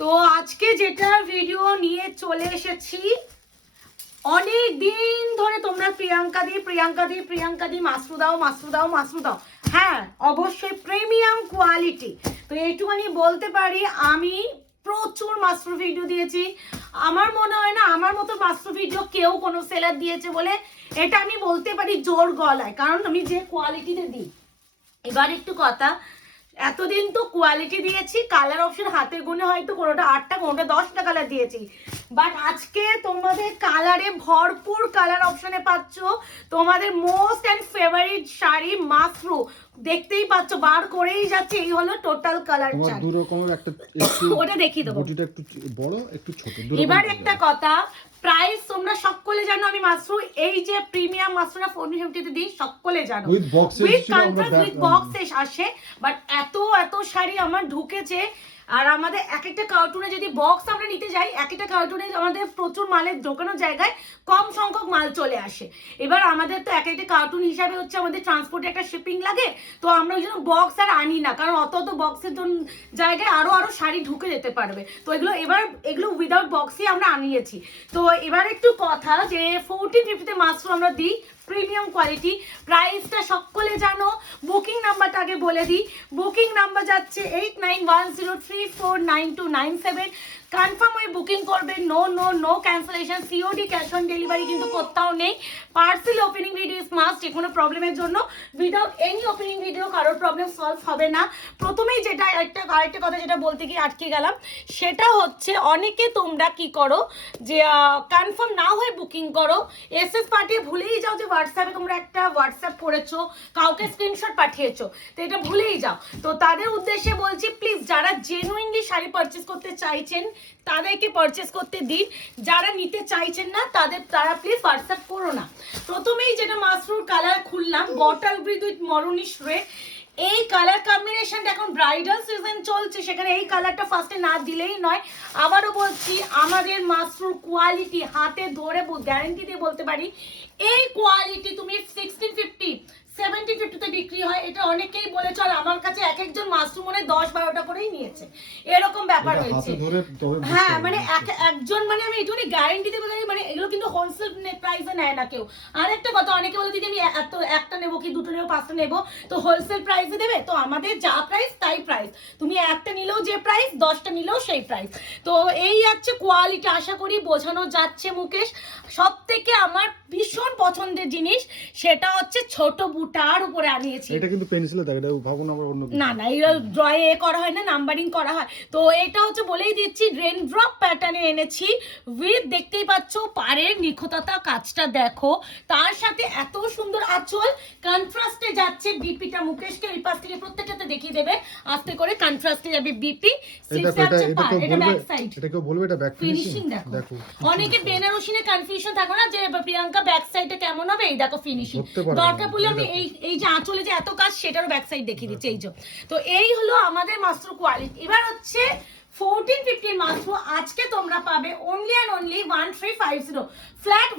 তো আজকে যেটা ভিডিও নিয়ে চলে এসেছি, অনেক দিন ধরে তোমরা প্রিয়াঙ্কা দি মাশরু দাও। হ্যাঁ, অবশ্যই প্রিমিয়াম কোয়ালিটি। তো এইটুখানি বলতে পারি, আমি প্রচুর মাশরু ভিডিও দিয়েছি। আমার মনে হয় না আমার মতো মাশরু ভিডিও কেউ কোনো সেলার দিয়েছে বলে এটা আমি বলতে পারি জোর গলায়, কারণ আমি যে কোয়ালিটিতে দিই। এবার একটু কথা, এতদিন তো কোয়ালিটি দিয়েছি, কালার অপশন হাতে গুনে হয়তো কোনোটা 8টা কোনোটা 10টা কালার দিয়েছি, বাট আজকে তোমাদের কালারে ভরপুর কালার অপশনে পাচ্ছ তোমাদের most and favourite sari Mashru. দেখতেই পাচ্ছ, বার করেই যাচ্ছে। এই হলো টোটাল কালার চার্ট। দুই রকমের একটা ওটা দেখিয়ে দেবো, বডিটা একটু বড় একটু ছোট। এবার একটা কথা, প্রাইস তোমরা সকলে জানো। আমি মাশরু এই যে প্রিমিয়াম মাশরুটা 1450 তে দিই, সকলে জানো উইথ বক্সে আসে। বাট এত শাড়ি আমার ঢুকেছে, আর আমাদের এক একটা কার্টুনে যদি বক্স আমরা নিতে যাই, এক একটা কার্টুনে আমাদের প্রচুর মালের ঢোকানোর জায়গায় কম সংখ্যক মাল চলে আসে। এবার আমাদের তো এক একটা কার্টুন হিসাবে হচ্ছে আমাদের ট্রান্সপোর্টে একটা শিপিং লাগে, তো আমরা ওই জন্য বক্স আর আনি না, কারণ অত বক্সের জায়গায় আরো শাড়ি ঢুকে যেতে পারবে। তো এগুলো উইদাউট বক্সই আমরা আনিয়েছি। তো এবার একটু কথা, যে 1450 মাশরু আমরা দিই প্রিমিয়াম কোয়ালিটি। প্রাইসটা সকলে জানো। বুকিং নাম্বারটা আগে বলে দিই। বুকিং নাম্বার যাচ্ছে 8910349297। কনফার্ম হয়ে বুকিং করবে। No cancellation. COD cash on delivery কিন্তু কোথাও নেই। Parcel opening video is must. যে কোনো প্রবলেমের জন্য উইদাউট এনি ওপেনিং ভিডিও কারোর প্রবলেম সলভ হবে না। প্রথমেই যেটা আরেকটা কথা যেটা বলতে গিয়ে আটকে গেলাম, সেটা হচ্ছে অনেকে তোমরা কি করো যে কনফার্ম না হয়ে বুকিং করো, এসএস পাঠিয়ে ভুলেই যাও যে হোয়াটসঅ্যাপে তোমরা একটা হোয়াটসঅ্যাপ করেছো, কাউকে স্ক্রিনশট পাঠিয়েছো, তো এটা ভুলেই যাও। তো তাদের উদ্দেশ্যে বলছি, প্লিজ যারা জেনুইনলি শাড়ি পারচেস করতে চাইছেন তাদেরকে পারচেস করতে দিন। যারা নিতে চাইছেন না তারা প্লিজ হোয়াটসঅ্যাপ করো না। প্রথমেই যেটা মাশরুর কালার খুললাম, বটল গ্রিন উইথ মরুনিশ রেড। এই কালার কম্বিনেশনটা এখন ব্রাইডাল সিজন চলছে, সেখানে এই কালারটা ফার্স্টে না দিলেই নয়। আবারও বলছি, আমাদের মাশরুর কোয়ালিটি হাতে ধরে গ্যারান্টি দিয়ে বলতে পারি, এই কোয়ালিটি তুমি 1650 1750 তে বিক্রি হয়। এটা অনেকেই বলেছে, আর আমার কাছে এক একজন মাশরু মনে 10-12টা করেই নিয়েছে, এরকম ব্যাপার হয়েছে। হ্যাঁ, মানে একজন, মানে আমি এইটুকুনি গ্যারান্টি দিয়ে বলতে, মানে এগুলো কিন্তু হোলসেল প্রাইসে নেয় না কেউ। আর একটা কথা, অনেকে বলে দিদি আমি একটা নেবো কি দুটো নেবো 5টা নেবো, তো হোলসেল প্রাইসে দেবে। তো আমাদের যা প্রাইস তাই প্রাইস, তুমি একটা নিলেও যে প্রাইস, 10টা নিলেও সেই প্রাইস। তো এই যাচ্ছে কোয়ালিটি, আশা করি বোঝানো যাচ্ছে। মুকেশ, সব থেকে আমার ভীষণ পছন্দের জিনিস সেটা হচ্ছে ছোট বুটার উপরে আনিয়েছি। এটা কিন্তু পেন্সিলে থাকে, এটা ভাবুন আমরা অন্য না এটা ড্রয়ে করা হয় না, নাম্বারিং করা হয়। তো এটা হচ্ছে বলেই দিচ্ছি, রেন ড্রপ প্যাটার্নে এনেছি উইথ, দেখতেই পাচ্ছ পাড়ের নিখুঁততা, কাজটা দেখো, তার সাথে এত সুন্দর আঁচল। কন্ট্রাস্টে যাচ্ছে বিপিটা। মুকেশকে এই পাশ থেকে প্রত্যেকটাতে দেখিয়ে দেবে আস্তে করে, কন্ট্রাস্টে যাবে বিপি। এটা ব্যাক সাইড, এটা কেউ বলবে এটা ব্যাক ফিনিশিং দেখো। অনেকে বেনারসিনে কনফিউশন থাকো না যে প্রিয়াঙ্কা ব্যাক সাইডে কেমন হবে, এই দেখো ফিনিশিং। দরকার পড়লে আমি এই যে আঁচলে যে এত কাজ, সেটারও ব্যাক সাইড দেখিয়ে দিচ্ছি। এই যে, তো এই হলো আমাদের মাশরু কোয়ালিটি। এবার হচ্ছে 1450 মাশরু আজকে তোমরা পাবে only and only 1350, flat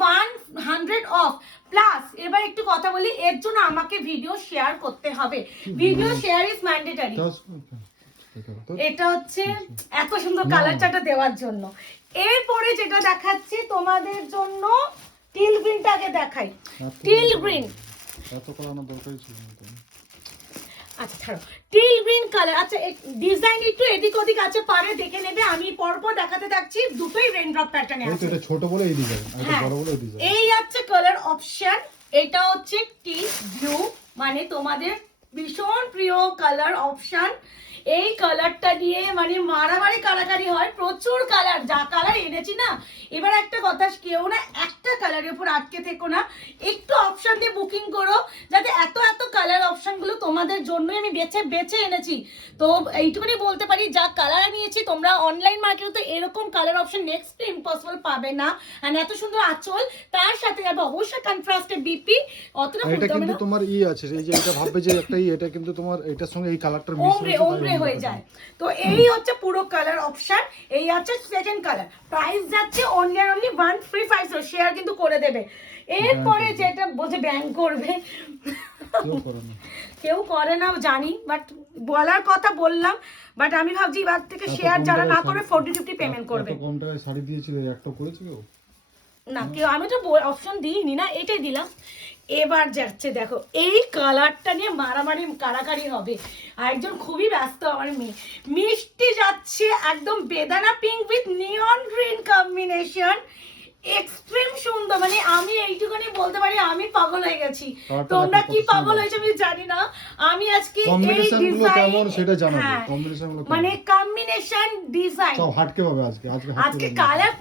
100 of plus. এবার একটু কথা বলি, এর জন্য আমাকে ভিডিও শেয়ার করতে হবে। Video share is mandatory. এটা হচ্ছে এত সুন্দর কালার চার্টটা দেওয়ার জন্য। এরপরে যেটা দেখাচ্ছি তোমাদের জন্য, টিল গ্রিনটাকে দেখাই। টিল গ্রিন, এত করানো দরকারই ছিল না। আচ্ছা ছাড়ো, টিল গ্রিন কালার। আচ্ছা, ডিজাইন একটু এদিক ওদিক আছে, পারে দেখে নেবে। আমি পরপর দেখাতে থাকছি, দুটোই রেনড্রপ প্যাটার্নে আছে। এটা ছোট বলে এই ডিজাইন, আর এটা বড় বলে এই ডিজাইন। এই আছে কালার অপশন। এটা হচ্ছে টিল ব্লু, মানে তোমাদের ভীষণ প্রিয় কালার অপশন। এই কালারটা দিয়ে মানে মারামারি কারাকারি হয়, প্রচুর কালার, যা কালার এনেছি না। এবার একটা কথা, কেউ না একটা কালারের উপর আটকে থেকো না, একটু অপশন দিয়ে বুকিং করো, যাতে এত কালার অপশনগুলো তোমাদের জন্যই আমি বেছে এনেছি। তো এইটুকুনি বলতে পারি, যা কালার নিয়েছি তোমরা অনলাইন মার্কেটে তো এরকম কালার অপশন নেক্সট ইম্পসিবল পাবে না। আর এত সুন্দর আঁচল, তার সাথে যাবে অবশ্যই কন্ট্রাস্টে বিপি। অতটা এটা কিন্তু তোমার আছে, এই যে এটা ভাববে যে একটা এটা কিন্তু তোমার এটার সঙ্গে এই কালারটার ওমরে হয়ে যায়। তো এই হচ্ছে পুরো কালার অপশন। এই হচ্ছে সেকেন্ড কালার। প্রাইস যাচ্ছে অনলি 1350। শেয়ার কিন্তু করে দেবে। এরপরে যেটা বলছে ব্যাংক করবে, কেউ করে না। কেউ করে না জানি, বাট বলার কথা বললাম। বাট আমি ভাবছি এবার থেকে শেয়ার যারা না করবে 40-50 পেমেন্ট করবে। এত কম টাকায় শাড়ি দিয়েছিলে, একটা করেছে কেউ? না কেউ, আমি তো অপশন দিইনি না, এটাই দিলাম। এবার যাচ্ছে দেখো, এই কালারটা নিয়ে মারামারি কারাকারি হবে। আর একজন খুবই ব্যস্ত আমার মেয়ে, মিষ্টি যাচ্ছে একদম বেদানা pink with neon green combination, extreme সুন্দর। মানে আমি এইটুকুনি বলতে পারি আমি পাগল হয়ে গেছি। কালারটা তোমরা দেখো কি কত পাগল সুন্দর। হয়েছে আমি জানি না। আমি আজকে এই কম্বিনেশন গুলো ডিজাইন, কেমন সেটা জানাবে, হ্যাঁ কম্বিনেশন গুলো কেমন? মানে কম্বিনেশন ডিজাইন সব হাটকে পাবে আজকে আজকে হাটকে পাবে। কালার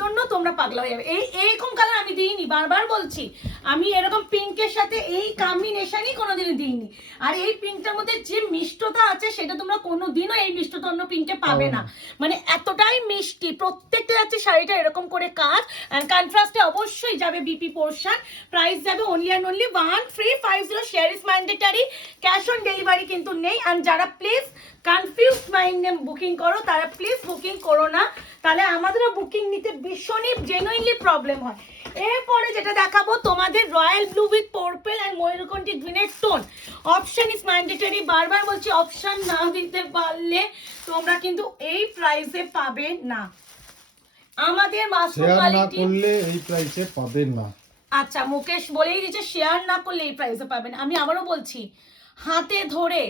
জন্য তোমরা পাগলা হয়ে যাবে। এইরকম কালার আমি দিইনি, বারবার বলছি আমি এরকম পিঙ্কের সাথে এই কম্বিনেশনই কোনোদিনও দিইনি। আর এই পিঙ্কটার মধ্যে যে মিষ্টতা আছে সেটা তোমরা কোনোদিনও এই মিষ্টতা অন্য পিঙ্কে পাবে না। মানে এতটাই মিষ্টি, প্রত্যেকটা যাচ্ছে শাড়িটা এরকম করে কাজ। আর কন্ট্রাস্টে অবশ্যই যাবে বিপি পোর্শন। প্রাইস যাবে only and only 1350। Share is mandatory, cash on delivery কিন্তু নেই। আর যারা প্লিজ কনফিউজ মাইন্ডে বুকিং করো তারা প্লিজ বুকিং করো না, তাহলে আমাদেরও বুকিং নিতে ভীষণই জেনুইনলি প্রবলেম হয়। এরপরে যেটা দেখাবো তোমাদের royal blue with purple and ময়ূরকণ্ঠী গ্রিনের টোন। অপশন ইজ ম্যান্ডেটরি, বারবার বলছি অপশন না দিতে পারলে তোমরা কিন্তু এই প্রাইসে পাবে না। আমাদের মাস্টার শেয়ার না কোয়ালিটি, করলে এই প্রাইসে পাবেন না। আচ্ছা মুকেশ বলেই দিচ্ছে শেয়ার না করলে এই প্রাইসে পাবেন। আমি আবারও বলছি, হাতে ধরে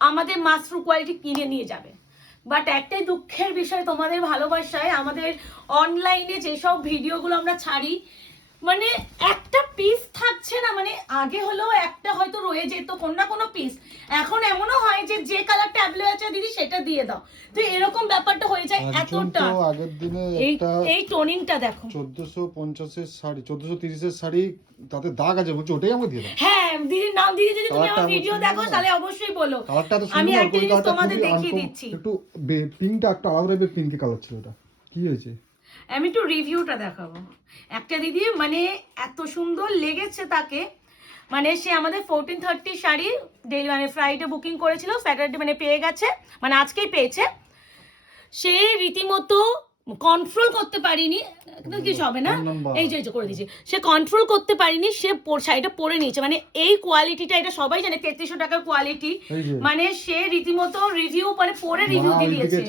আমাদের মাস্টার কোয়ালিটি কিনে নিয়ে যাবে। বাট একটাই দুঃখের বিষয়, তোমাদের ভালোবাসায় আমাদের অনলাইনে যেসব ভিডিওগুলো আমরা ছাড়ি, মানে একটা পিস থাকছে না। মানে আগে হলেও একটা হয়তো রয়ে যেত কোনো না কোনো পিস, এখন এমনও হয় যে যে কালারটা অ্যাভেলেবল আছে দিদি সেটা দিয়ে দাও, তো এরকম ব্যাপারটা হয়ে যায়। একজন এতটা তো আগের দিনে এই একটা এই টোনিংটা দেখো, 1450 এর শাড়ি, 1430 এর শাড়ি, তাতে দাগ আছে, বলছি ওটাই আমাকে দিয়ে দাও। হ্যাঁ দিদির নাম, দিদি যদি তুমি কালারটা আমার আমার ভিডিও সুন্দর দেখো না? তাহলে অবশ্যই বলো। কালারটা তো আমি সুন্দর, একটা ওই জিনিস কালারটা তোমাদের খুবই দেখিয়ে আনকমন, দিচ্ছি। একটু পিঙ্কটা একটু আলাদা টাইপের পিঙ্ক কালার ছিল ওটা, কি হয়েছে? আমি একটু রিভিউটা দেখাবো। একটা দিদি মানে এত সুন্দর লেগেছে তাকে, মানে সে আমাদের 1430 শাড়ি মানে ফ্রাইডে বুকিং করেছিল, স্যাটারডে মানে পেয়ে গেছে, মানে আজকেই পেয়েছে। সে রীতিমতো কন্ট্রোল করতে পারিনি, কিছু হবে না, এই যে করে দিয়েছি, সে কন্ট্রোল করতে পারিনি, সে শাড়িটা পরে নিয়েছে। মানে এই কোয়ালিটিটা, এটা সবাই জানে 3300 টাকার কোয়ালিটি। এই যে মানে সে রীতিমতো রিভিউ মানে পরে রিভিউ দিয়ে দিয়েছে।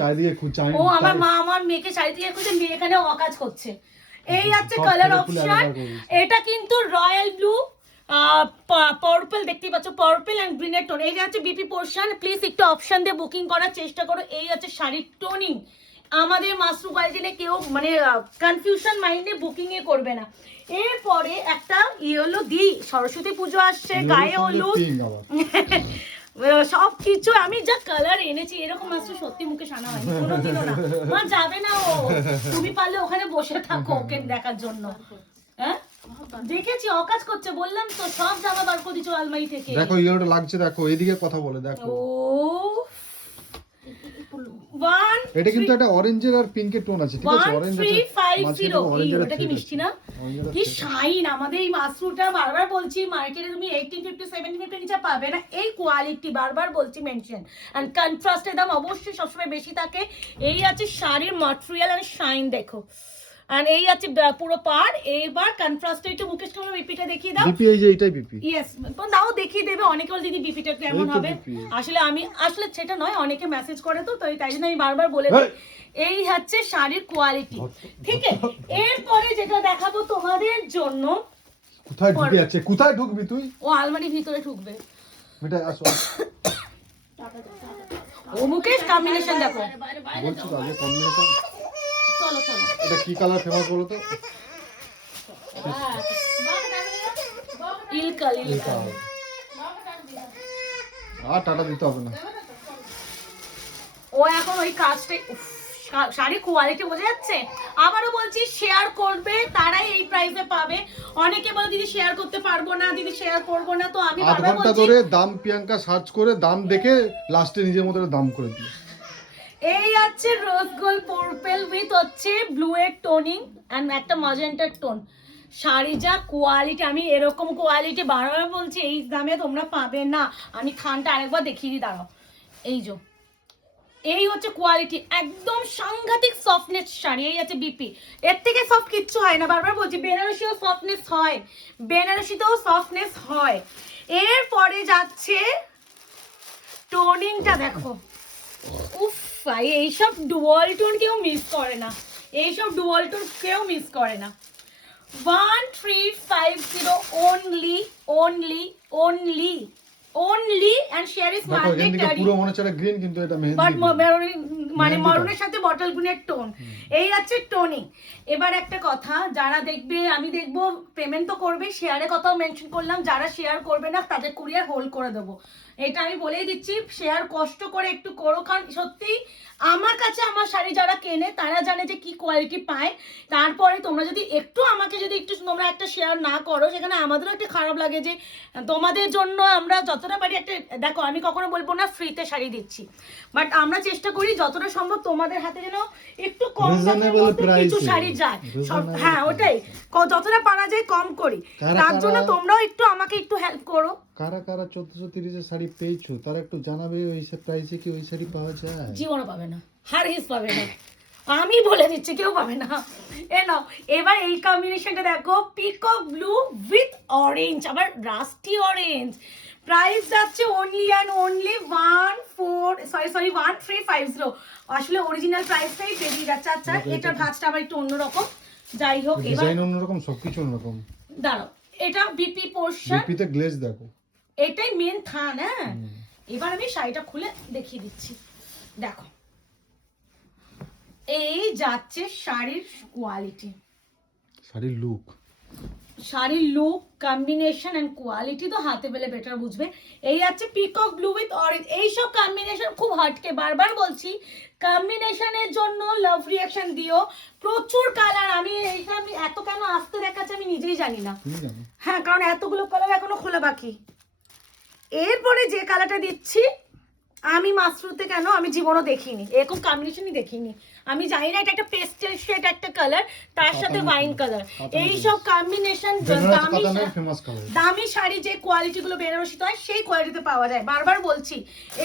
ও আমার মা আমার মেয়েকে শাড়ি দিয়ে খুঁজে, মেয়ে এখানে অকাজ করছে। এই আছে কালার অপশন, এটা কিন্তু রয়্যাল ব্লু পার্পল দেখতেই পাচ্ছ, পার্পল এন্ড গ্রিনের টোন। এই যে হচ্ছে বিপি পোর্শন, প্লিজ একটু অপশন দিয়ে বুকিং করার চেষ্টা করো। এই হচ্ছে শাড়ির টোনিং। আমাদের মাস্টার কোয়ালিটি কেউ মানে কনফিউশন মাইন্ডে বুকিং এ করবে না। এরপরে একটা হলো দি সরস্বতী পুজো আসছে, গায়ে হলুদ সব কিছু আমি যা কালার এনেছি, এরকম মাস্টার সত্যি মুখে সানা হয়নি কোনোদিনও না। মা যাবে না ও, তুমি পারলে ওখানে বসে থাকো ওকে দেখার জন্য। হ্যাঁ দেখেছি অকাজ করছে, বললাম তো সব জামা বার করে দিচ্ছ আলমারি থেকে। দেখো ইয়েটা লাগছে, দেখো এদিকে কথা বলে দেখো। ও এটা কিন্তু একটা অরেঞ্জের আর পিঙ্কের টোন আছে, ঠিক আছে? অরেঞ্জ আছে, 1350 ওটা কি মিষ্টি না, কি শাইন। আমাদের এই মাশরুমটা বারবার বলছি মার্কেটে তুমি 1850 1750 নিচে পাবে না। এই কোয়ালিটি বারবার বলছি মেনশন, এন্ড কন্ট্রাস্টের দাম অবশ্যই সবসময় বেশি থাকে। এই আছে শাড়ির ম্যাটেরিয়াল আর শাইন দেখো, আর এই আছে পুরো পার। এইবার কন্ট্রাস্টে একটু মুকেশ তোমার বিপিটা দেখিয়ে দাও। বিপি এই যে এটাই বিপি। ইয়েস দাও দেখিয়ে দেবে। অনেকে বলে দিদি বিপিটা কেমন হবে, আসলে আমি আসলে সেটা নয়, অনেকে মেসেজ করে তো তাই জন্য আমি বারবার বলে দিই। এই হচ্ছে শাড়ির কোয়ালিটি, ঠিক আছে? এরপরে যেটা দেখাবো তোমাদের জন্য, কোথায় ঢুকে যাচ্ছে, কোথায় ঢুকবি তুই? ও আলমারির ভিতরে ঢুকবে। এটা আসো, ও মুকেশ কম্বিনেশন দেখো, বলছি তো আগে কম্বিনেশন। চলো চলো, এটা কি কালার ফেমাস বলো তো? ইলকাল আর টাটা দিতে হবে না। ও এখন ওই কাজটাই, শাড়ি কোয়ালিটি বোঝা যাচ্ছে। আবারও বলছি শেয়ার করবে তারাই এই প্রাইসে পাবে। অনেকে বলে দিদি শেয়ার করতে পারবো না, দিদি শেয়ার করবো না, তো আমি আধ বারবার ঘন্টা বলছি ধরে দাম প্রিয়াঙ্কা সার্চ করে দাম দেখে লাস্টে নিজের মতো দাম করে দিল। এই আছে রোজ গোল্ড পার্পল উইথ হচ্ছে ব্লু এর টোনিং এন্ড একটা ম্যাজেন্টার টোন। শাড়ি যা কোয়ালিটি, আমি এরকম কোয়ালিটি বারবার বলছি এই দামে তোমরা পাবে না। আমি খানটা আরেকবার দেখিয়ে দিই, দাঁড়াও। এই যে এই হচ্ছে কোয়ালিটি, একদম সাংঘাতিক সফটনেস শাড়ি। এই আছে বিপি, এর থেকে সফট কিচ্ছু হয় না। বারবার বলছি বেনারসিও সফটনেস হয়, বেনারসিতেও সফটনেস হয়। এরপরে যাচ্ছে টোনিংটা দেখো, উফ ভাই এইসব ডুয়াল টোন কেউ মিস করে না, এইসব ডুয়াল টোন কেউ মিস করে না। 1350 only, only, only, only, and share is দেখো এখান থেকে mandatory. পুরো মনে হচ্ছে গ্রিন, কিন্তু এটা বাট মেহেন্দি মানে মেহেন্দি মারুনের সাথে বটল গ্রিনের টোন, এই আছে টোনিং। এবার একটা কথা, যারা দেখবে আমি দেখবো পেমেন্ট তো করবে, শেয়ারে কথাও মেনশন করলাম, যারা শেয়ার করবে না তাদের কুরিয়ার হোল্ড করে দেবো, এটা আমি বলেই দিচ্ছি। শেয়ার কষ্ট করে একটু করো, কারণ সত্যি আমার কাছে আমার শাড়ি যারা কেনে তারা জানে যে কি কোয়ালিটি পায়। তারপরে তোমরা যদি একটু আমাকে যদি একটু তোমরা একটা শেয়ার না করো, সেখানে আমাদেরও একটা খারাপ লাগে যে তোমাদের জন্য আমরা যতটা পারি একটা, দেখো আমি কখনো বলবো না ফ্রিতে শাড়ি দিচ্ছি, বাট আমরা চেষ্টা করি যতটা সম্ভব তোমাদের হাতে যেন একটু কম দামের মধ্যে কিছু শাড়ি যায়। হ্যাঁ ওটাই, যতটা পারা যায় কম করি, তার জন্য তোমরাও একটু আমাকে একটু হেল্প করো। কারা কারা 1430 এর শাড়ি পেয়েছো তারা একটু জানাবে, ওই প্রাইসে কি ওই শাড়ি পাওয়া যায়? জীবনও পাবে না, হারগিজ পাবে না, আমি বলে দিচ্ছি কেউ পাবে না। এ নাও এবার এই কম্বিনেশনটা দেখো, পিকক ব্লু উইথ অরেঞ্জ, আবার রাস্টি অরেঞ্জ। প্রাইস যাচ্ছে অনলি অ্যান্ড অনলি 1350। আসলে অরিজিনাল প্রাইসটাই বেরিয়ে যাচ্ছে। আচ্ছা এটার ভাঁজটা আবার একটু অন্যরকম, যাই হোক এবার ডিজাইন অন্যরকম, সবকিছু অন্যরকম। দাঁড়াও, এটা বিপি পোর্শন, বিপিতে গ্লেজ দেখো, এটাই মেন থান। হ্যাঁ এবার আমি শাড়িটা খুলে দেখিয়ে দিচ্ছি, দেখো এই যাচ্ছে শাড়ির কোয়ালিটি, শাড়ির লুক, শাড়ির লুক কম্বিনেশন এন্ড কোয়ালিটি তো হাতে পেলে বেটার বুঝবে। এই আছে পিকক ব্লু উইথ অরেঞ্জ, এইসব কম্বিনেশন খুব হাটকে, বারবার বলছি কম্বিনেশনের জন্য লাভ রিঅ্যাকশন দিও। প্রচুর কালার, আমি এইটা আমি এত কেন আসতে দেখাচ্ছে আমি নিজেই জানি না। হ্যাঁ কারণ এতগুলো কালার এখনো খোলা বাকি। এরপরে যে কালারটা দিচ্ছি আমি মাসরুতে কেন আমি জীবনও দেখিনি, এরকম কম্বিনেশনই দেখিনি। আমি জানি না এটা একটা পেস্টেল শেড একটা কালার, তার সাথে ওয়াইন কালার, এইসব কম্বিনেশন দামি শাড়ি যে কোয়ালিটি গুলো বেনারসিত হয় সেই কোয়ালিটিতে পাওয়া যায়। বারবার বলছি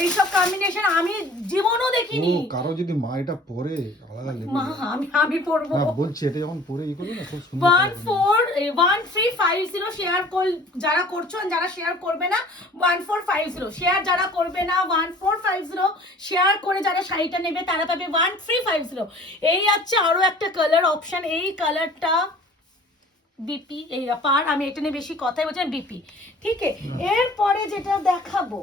এইসব কম্বিনেশন আমি জীবনও দেখিনি। কারো যদি মা এটা পরে আলাদা লাগবে, মা আমি পরবো না বলছি, এটা যখন পরে ই করবে না খুব সুন্দর। 1350 শেয়ার যারা করছো, যারা শেয়ার করবে না 1450 শেয়ার, যারা করবে না 1450 শেয়ার করে যারা শাড়িটা নেবে তারা পাবে 1350। এই আছে আরো একটা কালার অপশন, এই কালারটা বিপি, এই পার আমি এটা নিয়ে বেশি কথাই বলছি না, বিপি ঠিক আছে। এরপরে যেটা দেখাবো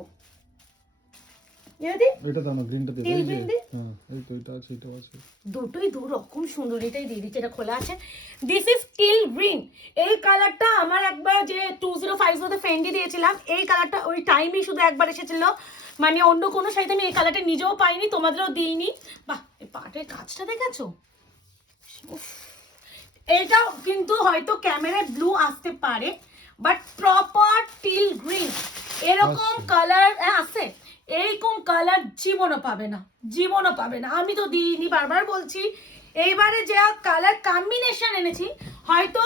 এটা দাও না, গ্রিনটা দে, এই যে হ্যাঁ এই তো এটা আছে, এটা আছে, দুটোই দু রকম সুন্দর, এটাই দিয়ে দিচ্ছে, এটা খোলা আছে। দিস ইজ স্টিল গ্রিন, এই কালারটা আমার একবার যে 2050 তে ফেন্ডি দিয়েছিলাম, এই কালারটা ওই টাইমই শুধু একবার এসেছিল, মানে অন্য কোনো শাড়িতে আমি এই কালারটা নিজেও পাইনি, তোমাদেরও দিইনি। বাহ এই পাটের কাজটা দেখেছো, এটাও কিন্তু হয়তো ক্যামেরায় ব্লু আসতে পারে, বাট প্রপার টিল গ্রিন এরকম কালার আছে, এইরকম কালার জীবনও পাবে না, জীবনও পাবে না। আমি তো দিইনি, বারবার বলছি। এইবারে যে কালার কম্বিনেশন এনেছি, হয়তো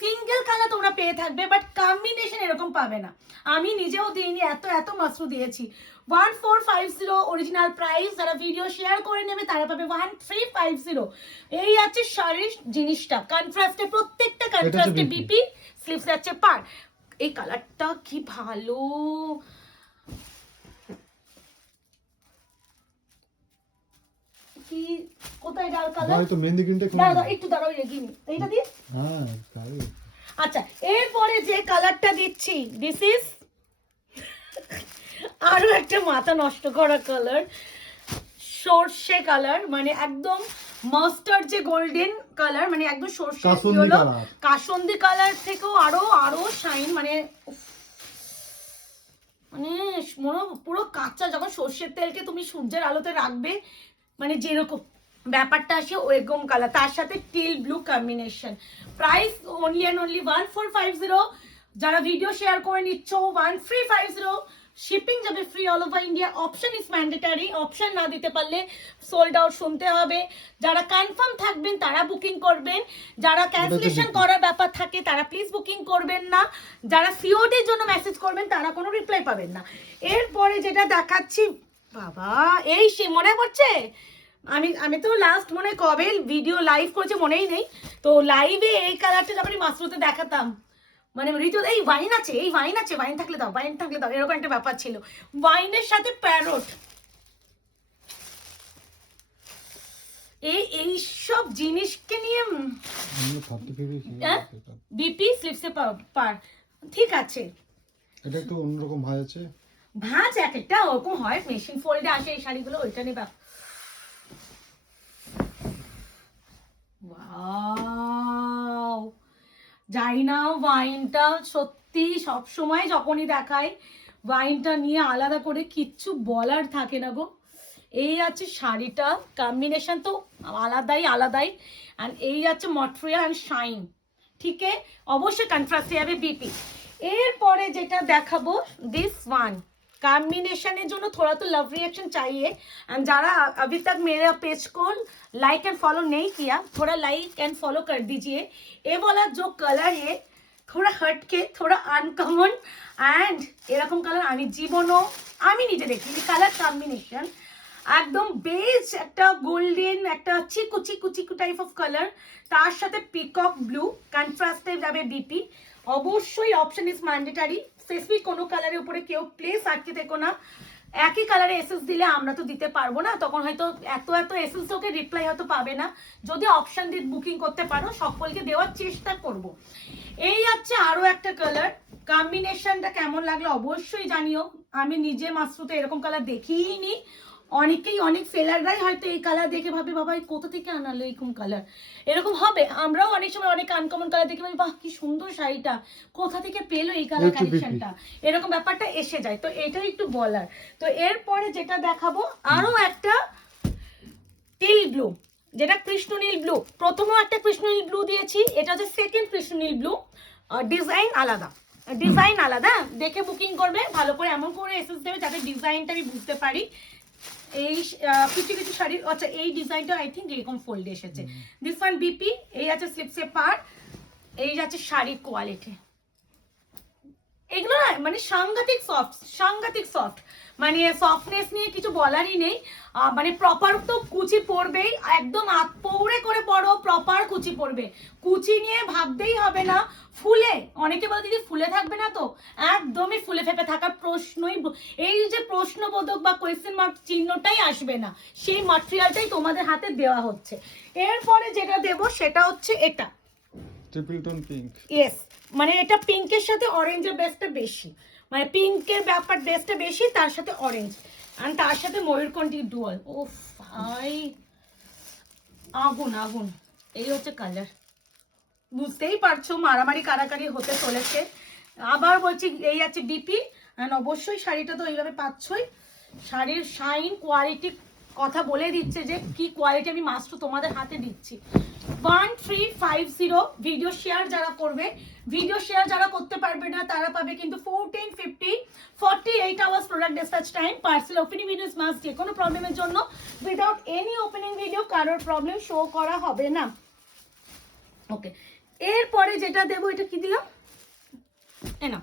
সিঙ্গেল কালার তোমরা পেয়ে থাকবে, বাট কম্বিনেশন এরকম পাবে না। আমি নিজেও দিইনি, এত এত মাসরু দিয়েছি। 1450 অরিজিনাল প্রাইস, যারা ভিডিও শেয়ার করে নেবে তারা পাবে 1350। এই আছে শাড়ির জিনিসটা, কন্ট্রাস্টে, প্রত্যেকটা কন্ট্রাস্টে বিপি, স্লিভস আছে পার। এই কালারটা কি ভালো, কি কোথায় ডাল কালার, তো মেহেন্দি গ্রিনটা দাঁড়াও একটু দাঁড়াও, এগিয়ে নি এইটা দিয়ে। হ্যাঁ তাই। আচ্ছা এরপরে যে কালারটা দিচ্ছি, দিস ইজ আরো একটা মাথা নষ্ট করা কালার, সর্ষে কালার, মানে একদম মাস্টার্ড যে গোল্ডেন কালার, মানে একদম সর্ষে হলো কাসন্দি কালার থেকেও আরো আরো শাইন, মানে মানে মনে পুরো কাঁচা, যখন সর্ষের তেলকে তুমি সূর্যের আলোতে রাখবে মানে যেরকম ব্যাপারটা আসে ওরকম কালার, তার সাথে teal blue combination. Price only and only 1450। যারা ভিডিও শেয়ার করে নিচ্ছ 1350, শিপিং যাবে free all over India. Option is mandatory, option না দিতে পারলে সোল্ড আউট শুনতে হবে। যারা কনফার্ম থাকবেন তারা বুকিং করবেন, যারা ক্যান্সেলেশন করার ব্যাপার থাকে তারা প্লিজ বুকিং করবেন না, যারা সিওডির জন্য মেসেজ করবেন তারা কোনো রিপ্লাই পাবেন না। এরপরে যেটা দেখাচ্ছি, বাবা এই সে মনে পড়ছে, আমি তো লাস্ট মনে কবে ভিডিও লাইভ করেছে মনেই নেই, তো লাইভে এই কালারটা যখন মাসরুতে দেখাতাম মানে ঋতু এই ওয়াইন আছে, এই ওয়াইন আছে, ওয়াইন থাকলে দাও, ওয়াইন থাকলে দাও, এরকম একটা ব্যাপার ছিল। ওয়াইনের সাথে প্যারট, এই সব জিনিসকে নিয়ে বিপি স্লিপসে পার, ঠিক আছে। এটা একটু অন্যরকম ভাই আছে, ভাঁজ এক একটা ওরকম হয়, মেশিন ফোল্ডে আসে এই শাড়িগুলো, ওইটা নিয়ে ব্যাপার। ওয়াও, যাই না ওয়াইনটা সত্যি সব সময় যখনই দেখায় ওয়াইনটা নিয়ে আলাদা করে কিচ্ছু বলার থাকে না গো। এই আছে শাড়িটা, কম্বিনেশন তো আলাদাই আলাদাই। অ্যান্ড এই যাচ্ছে মটেরিয়াল অ্যান্ড শাইন, ঠিক আছে, অবশ্যই কন্ট্রাস্টে যাবে বিপি। এরপরে যেটা দেখাবো দিস ওয়ান, कॉम्बिनेशन জন্য थोड़ा तो लव रिएक्शन चाहिए। एंड যারা अभी तक मेरे पेज को लाइक एंड फॉलो नहीं किया, थोड़ा लाइक एंड फॉलो कर दीजिए। ये वाला जो कलर है थोड़ा हट के, थोड़ा अनकमन, एंड এরকম কালার আমি জীবনও আমি নিজে দেখিনি। কালার কম্বিনেশন একদম বেজ, একটা গোল্ডেন, একটা চিকু চিকু চিকু টাইপ অফ কালার, তার সাথে পিকক ব্লু, কন্ট্রাস্টে যাবে বিপি। অবশ্যই অপশন ইজ ম্যান্ডেটারি, স্পেসিফিক কোনো কালারের উপরে কেউ প্লেস আটকে থেকো না। একই কালারে এসএস দিলে আমরা তো দিতে পারবো না, তখন হয়তো এত এত এসএস ওকে রিপ্লাই হয়তো পাবে না। যদি অপশন দিয়ে বুকিং করতে পারো সকলকে দেওয়ার চেষ্টা করব। এই আছে আরো একটা কালার, কম্বিনেশনটা কেমন লাগলো অবশ্যই জানিও। আমি নিজে মাত্র এরকম কালার দেখিই নি, অনেকেই অনেক সেলাররাই হয়তো এই কালার দেখে ভাবে বাবা এই কোথা থেকে আনালো এরকম কালার, এরকম হবে। আমরাও অনেক সময় অনেক আনকমন কালার দেখে ভাবি বাহ কি সুন্দর শাড়িটা, কোথা থেকে পেলো এই কালার কালেকশনটা, এরকম ব্যাপারটা এসে যায়। তো এটাই একটু বলার। তো এরপরে যেটা দেখাবো আরো একটা টিল ব্লু, যেটা কৃষ্ণনীল ব্লু। প্রথমেও একটা কৃষ্ণনীল ব্লু দিয়েছি, এটা হচ্ছে সেকেন্ড কৃষ্ণনীল ব্লু। ডিজাইন আলাদা, ডিজাইন আলাদা, দেখে বুকিং করবে ভালো করে, এমন করে এসএস দেবে যাতে ডিজাইনটা আমি বুঝতে পারি। এই কিছু কিছু শাড়ি, আচ্ছা এই ডিজাইনটা আই থিঙ্ক এরকম ফোল্ডে এসেছে। দিস ওয়ান বিপি, এই আছে স্লিপসে পার, এই যাচ্ছে শাড়ির কোয়ালিটি। এগুলো না মানে সাংঘাতিক সফট, সাংঘাতিক সফট, মানে সফটনেস নিয়ে কিছু বলারই নেই। মানে প্রপার তো কুচি পড়বেই, একদম পৌড়ে করে পড়ো, প্রপার কুচি পড়বে, কুচি নিয়ে ভাবতেই হবে না। ফুলে অনেকে বলে দিদি ফুলে থাকবে না, তো একদমই ফুলে ফেপে থাকার প্রশ্নই, এই যে প্রশ্নবোধক বা কোয়েশ্চেন মার্ক চিহ্নটাই আসবে না, সেই ম্যাটেরিয়ালটাই তোমাদের হাতে দেওয়া হচ্ছে। এরপরে যেটা দেব সেটা হচ্ছে এটা ট্রিপল টোন পিঙ্ক। ইয়েস, মানে এটা পিঙ্কের সাথে অরেঞ্জের বেসটা বেশি, মানে পিঙ্কের ব্যাপার বেসটা বেশি, তার সাথে অরেঞ্জ, আর তার সাথে ময়ূরকণ্ঠী ডুয়াল। ও ভাই আগুন আগুন, এই হচ্ছে কালার। বুঝতেই পারছো মারামারি কারাকারি হতে চলেছে। আবার বলছি এই আছে বিপি, অ্যান্ড অবশ্যই শাড়িটা তো এইভাবে পাচ্ছই। শাড়ির শাইন কোয়ালিটি কথা বলে দিচ্ছে যে কি কোয়ালিটি আমি মাস্ট তোমাদের হাতে দিচ্ছি। 1350 ভিডিও শেয়ার যারা করবে, ভিডিও শেয়ার যারা করতে পারবে না তারা পাবে কিন্তু 1450 48 hours product dispatch time. Parcel opening video must, যে কোনো প্রবলেমের জন্য উইদাউট এনি ওপেনিং ভিডিও কারোর প্রবলেম শো করা হবে না। ওকে, এরপরে যেটা দেবো এটা কি দিলাম না,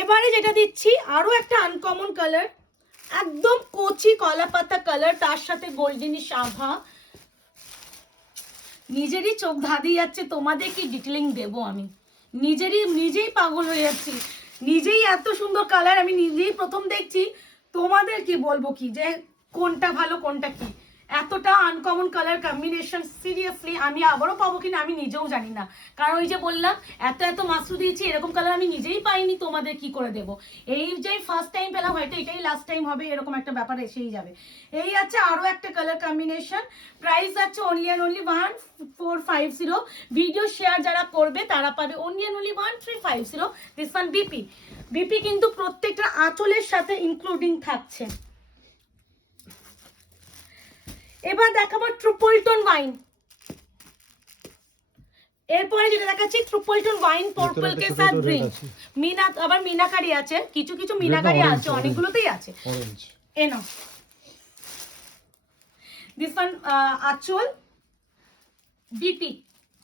এবারে যেটা দিচ্ছি আরো একটা আনকমন কালার, একদম কচি কলা পাতা কালার, তার সাথে গোল্ডেনি সাভা। নিজেরই চোখ ধাঁধিয়ে যাচ্ছে, তোমাদের কি ডিটেলিং দেবো আমি, নিজেই পাগল হয়ে যাচ্ছি। নিজেই এত সুন্দর কালার আমি নিজেই প্রথম দেখছি, তোমাদের কি বলবো কি যে কোনটা ভালো কোনটা কি। এতটা আনকমন কালার কম্বিনেশন সিরিয়াসলি আমি আবারও পাবো কিনা আমি নিজেও জানি না, কারণ ওই যে বললাম এত এত মাত্র দিয়েছি, এরকম কালার আমি নিজেই পাইনি, তোমাদের কি করে দেবো। এই যে ফার্স্ট টাইম পেলাম হয়তো এটাই লাস্ট টাইম হবে, এরকম একটা ব্যাপার এসেই যাবে। এই আছে আরো একটা কালার কম্বিনেশন, প্রাইস আছে only and only 1450। Video share যারা করবে তারা পাবে only and only 1350। This one BP, BP কিন্তু প্রত্যেকটা আঁচলের সাথে ইনক্লুডিং থাকছে। এবার দেখাবো ট্রুপলটন ওয়াইন, এরপরে যেটা দেখাচ্ছি ট্রুপলটন ওয়াইন পার্পল কে সাথ গ্রিন। মিনা আবার মিনাকারি আছে, কিছু কিছু মিনাকারি আছে, অনেকগুলোতেই আছে। Orange A now this one আঁচল বিপি,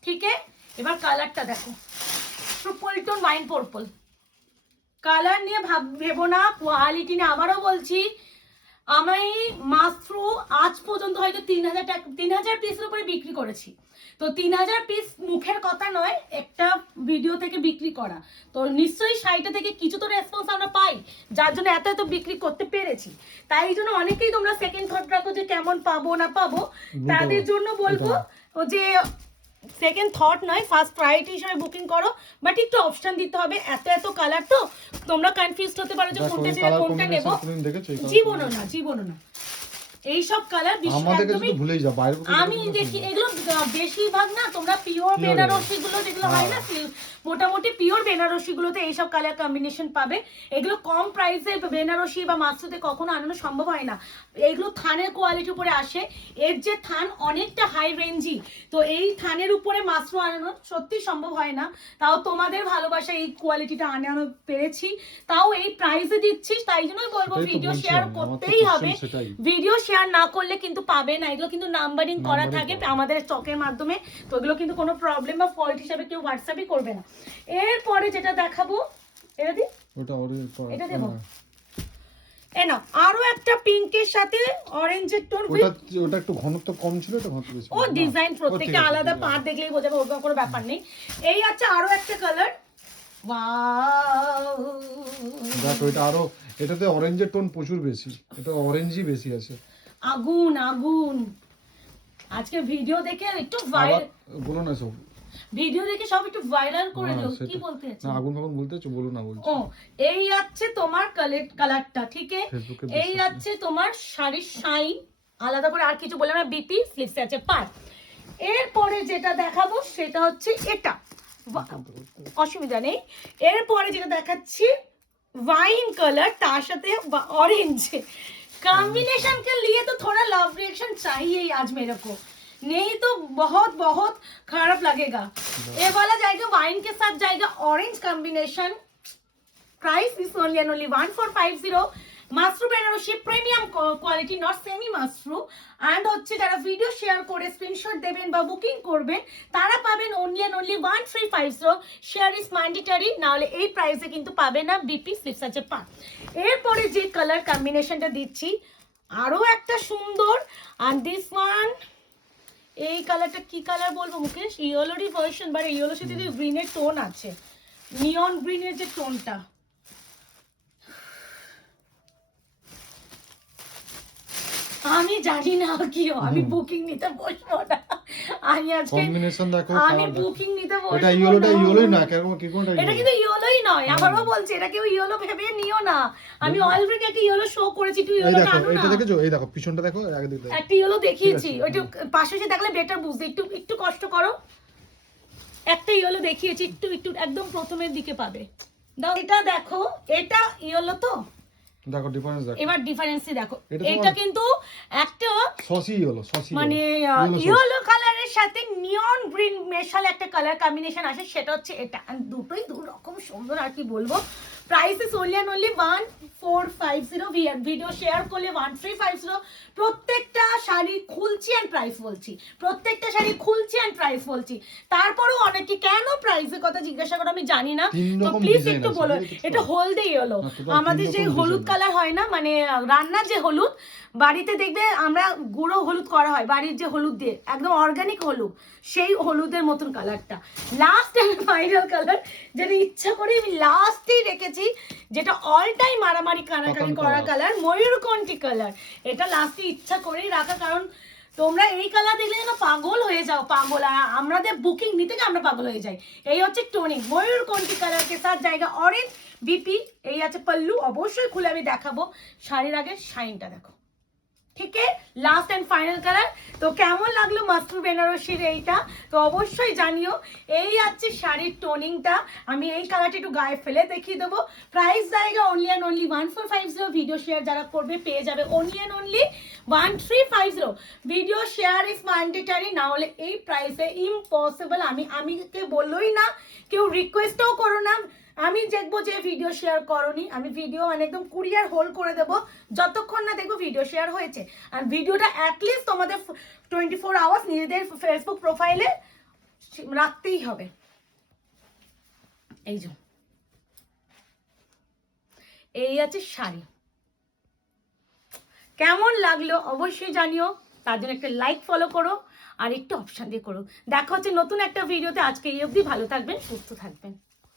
ঠিক আছে। এবার কালারটা দেখো, ট্রুপলটন ওয়াইন পার্পল, কালার নিয়ে ভেবো না, কোয়ালিটি নিয়ে। আবারও বলছি আমি মাত্র আজ পর্যন্ত হয়তো 3000 পিসের উপরে বিক্রি করেছি। তো 3000 পিস মুখের কথা নয়, একটা ভিডিও থেকে বিক্রি করা। তো নিশ্চয়ই শাড়িটা থেকে কিছু তো রেসপন্স আমরা পাই, যার জন্য এত এত বিক্রি করতে পেরেছি। তাই জন্য অনেকেই তোমরা সেকেন্ড থট রাখো যে কেমন পাবো না পাবো, তাদের জন্য বলবো যে সেকেন্ড থট নয়, ফার্স্ট প্রায়োরিটি হিসেবে বুকিং করো। বাট একটু অপশন দিতে হবে, এত এত কালার তো তোমরা কনফিউজ হতে পারো যে কোনটা ছেড়ে কোনটা নেব। জীবনও না, জীবনও না, এইসব কালার একদমই ভুলেই যাও বাইরে। আমি দেখি এগুলো বেশিরভাগ না, তোমরা পিওর বেনারসি গুলো যেগুলো হয় না, মোটামুটি পিওর বেনারসি গুলোতে এইসব কালার কম্বিনেশন পাবে। এগুলো কম প্রাইসে বেনারসি বা মাছরুতে কখনো আনানো সম্ভব হয় না। এগুলো থানের কোয়ালিটির উপরে আসে, এর যে থান অনেকটা হাই রেঞ্জি, তো এই থানের উপরে মাছরু আনানো সত্যি সম্ভব হয় না। তাও তোমাদের ভালোবাসা এই কোয়ালিটিটা আনানো পেরেছি, তাও এই প্রাইসে দিচ্ছি। তাই জন্যই বলবো ভিডিও শেয়ার করতেই হবে, ভিডিও শেয়ার না করলে কিন্তু পাবে না। এগুলো কিন্তু নাম্বারিং করা থাকে আমাদের স্টকের মাধ্যমে, তো এগুলো কিন্তু কোনো প্রবলেম বা ফল্ট হিসাবে কেউ হোয়াটসঅ্যাপই করবে না। এরপরে যেটা দেখাবো, এটা দি এটা দেবো, এ না আরো একটা পিঙ্কের সাথে অরেঞ্জের টোন। ওটা একটু ঘনত্ব কম ছিল, এটা ঘনত্ব বেশি। ও ডিজাইন প্রত্যেকটা আলাদা, পার দেখলেই বোঝাবে, ওরকম কোনো ব্যাপার নেই। এই আছে আরো একটা কালার, ওয়াও দেখো এটা আরো, এটাতে অরেঞ্জের টোন প্রচুর বেশি, এটা অরেঞ্জই বেশি আছে। আগুন আগুন। আজকে ভিডিও দেখে একটু ভাইরাল বলো না সব, ভিডিও দেখে সব একটু ভাইরাল করে দিও। কি বলতে আছে? না আগুন ফাগুন বলতে আছে, বলো না বলছি। ও এই আছে তোমার কালারটা, ঠিক আছে। এই আছে তোমার শাড়ির শাইন, আলাদা করে আর কিছু বললাম না। বিপি স্লিপস আছে পার। এরপরে যেটা দেখাবো সেটা হচ্ছে এটা, অসুবিধা নেই। এরপরে যেটা দেখাচ্ছি वाइन कलर, तार साथे ऑरेंज कॉम्बिनेशन के लिए तो थोड़ा लव रिएक्शन चाहिए ही आज मेरे को, नहीं तो बहुत बहुत खराब लगेगा। ये वाला जाएगा वाइन के साथ, जाएगा orange combination. Price is only and only 1450। Mashru Banarasi premium quality, not semi mashru. And হচ্ছে যারা ভিডিও শেয়ার করে স্ক্রিনশট দেবেন বা বুকিং করবেন তারা পাবেন only and only 1350। Share is mandatory, না হলে এই প্রাইসে কিন্তু পাবে না। বিপি স্লিপস আছে পা। এরপরে যে কালার কম্বিনেশনটা দিচ্ছি আরো একটা সুন্দর, আর দিস ওয়ান, এই কালারটা কি কালার বলবো মুকেশ? ইয়েলোরই ভার্সন, বাট ইয়েলোর সাথে গ্রিনের টোন আছে, নিয়ন গ্রিনের যে টোনটা। আমি জানি না কি, আমি বুকিং নিতে বসবো না। আমি আজকে কম্বিনেশন দেখো, আমি বুকিং নিতে বসবো। এটা ইয়েলোই না, কেমন কি কোনটা? এটা কিন্তু ইয়েলোই নয়, আবারও বলছি এটা কেউ ইয়েলো ভেবে নিও না। আমি অলরেডি একটা ইয়েলো শো করেছি, তুই ইয়েলো না আনো না। এটা দেখেছো? এই দেখো পিছনটা দেখো, আগে দেখো একটা ইয়েলো দেখিয়েছি, ওইটা পাশে এসে দেখলে বেটার বুঝতে। একটু একটু কষ্ট করো, একটা ইয়েলো দেখিয়েছি, একটু একটু একদম প্রথমের দিকে পাবে। দাও এটা দেখো, এটা ইয়েলো তো, দেখো ডিফারেন্স দেখো। এবার ডিফারেন্সই দেখো। এটা কিন্তু একটা সসি হলো, সসি মানে ইয়েলো কালারের সাথে নিয়ন গ্রিন মেশালে একটা কালার কম্বিনেশন আসে, সেটা হচ্ছে এটা। দুটোই দু রকম সুন্দর, আর কি বলবো। Price is only and only 1450। Video share করলে 1350। প্রত্যেকটা শাড়ি খুলছি এন্ড প্রাইস বলছি, প্রত্যেকটা শাড়ি খুলছি এন্ড প্রাইস বলছি। তারপরেও অনেকে কেন প্রাইসের কথা জিজ্ঞাসা করো আমি জানি না, তো প্লিজ একটু বলো। এটা হলদে ইয়েলো, আমাদের যে হলুদ কালার হয় না, মানে রান্নার যে হলুদ, বাড়িতে দেখবে আমরা গুঁড়ো হলুদ করা হয়, বাড়ির যে হলুদ দিয়ে একদম অর্গানিক হলুদ, সেই হলুদের মতন কালারটা। লাস্ট এন্ড ফাইনাল কালার যেটা ইচ্ছা করে আমি লাস্টেই রেখেছি, যেটা অল টাইম মারামারি কানাকানি করা কালার, ময়ূরকণ্ঠী কালার। এটা লাস্টে ইচ্ছা করেই রাখা, কারণ তোমরা এই কালার দেখলে যেন পাগল হয়ে যাও, পাগল। আর আমাদের বুকিং নিতে গিয়ে আমরা পাগল হয়ে যাই। এই হচ্ছে টোনিং ময়ূরকণ্ঠী কালার কে সাথ জায়গা অরেঞ্জ বিপি। এই আছে পল্লু, অবশ্যই খুলে আমি দেখাবো। শাড়ির আগে শাইনটা দেখো, ঠিক আছে। Last and final colour. তো কেমন লাগলো মাশরু বেনারসির এইটা, তো অবশ্যই জানিও। এই আছে শাড়ির টোনিংটা, আমি এই কালারটা একটু গায়ে ফেলে দেখিয়ে দেবো। প্রাইস জায়গা only and only 1450। Video share যারা করবে পেয়ে যাবে only and only 1350। Video share is mandatory, না হলে এই প্রাইসে ইম্পসিবল। আমি কে বললোই না, কেউ রিকোয়েস্টও করো না। আমি দেখবো যে ভিডিও শেয়ার করনি, আমি ভিডিও মানে একদম কুরিয়ার হোল্ড করে দেবো যতক্ষণ না দেখবো ভিডিও শেয়ার হয়েছে। আর ভিডিওটা অ্যাটলিস্ট তোমাদের 24 আওয়ার্স নিজেদের ফেসবুক প্রোফাইলে রাখতেই হবে। এই যে এই আছে শাড়ি, কেমন লাগলো অবশ্যই জানিও, তার জন্য একটা লাইক ফলো করো আর একটু অপশান দিয়ে করো। দেখা হচ্ছে নতুন একটা ভিডিওতে। আজকে এই অবধি, ভালো থাকবেন, সুস্থ থাকবেন।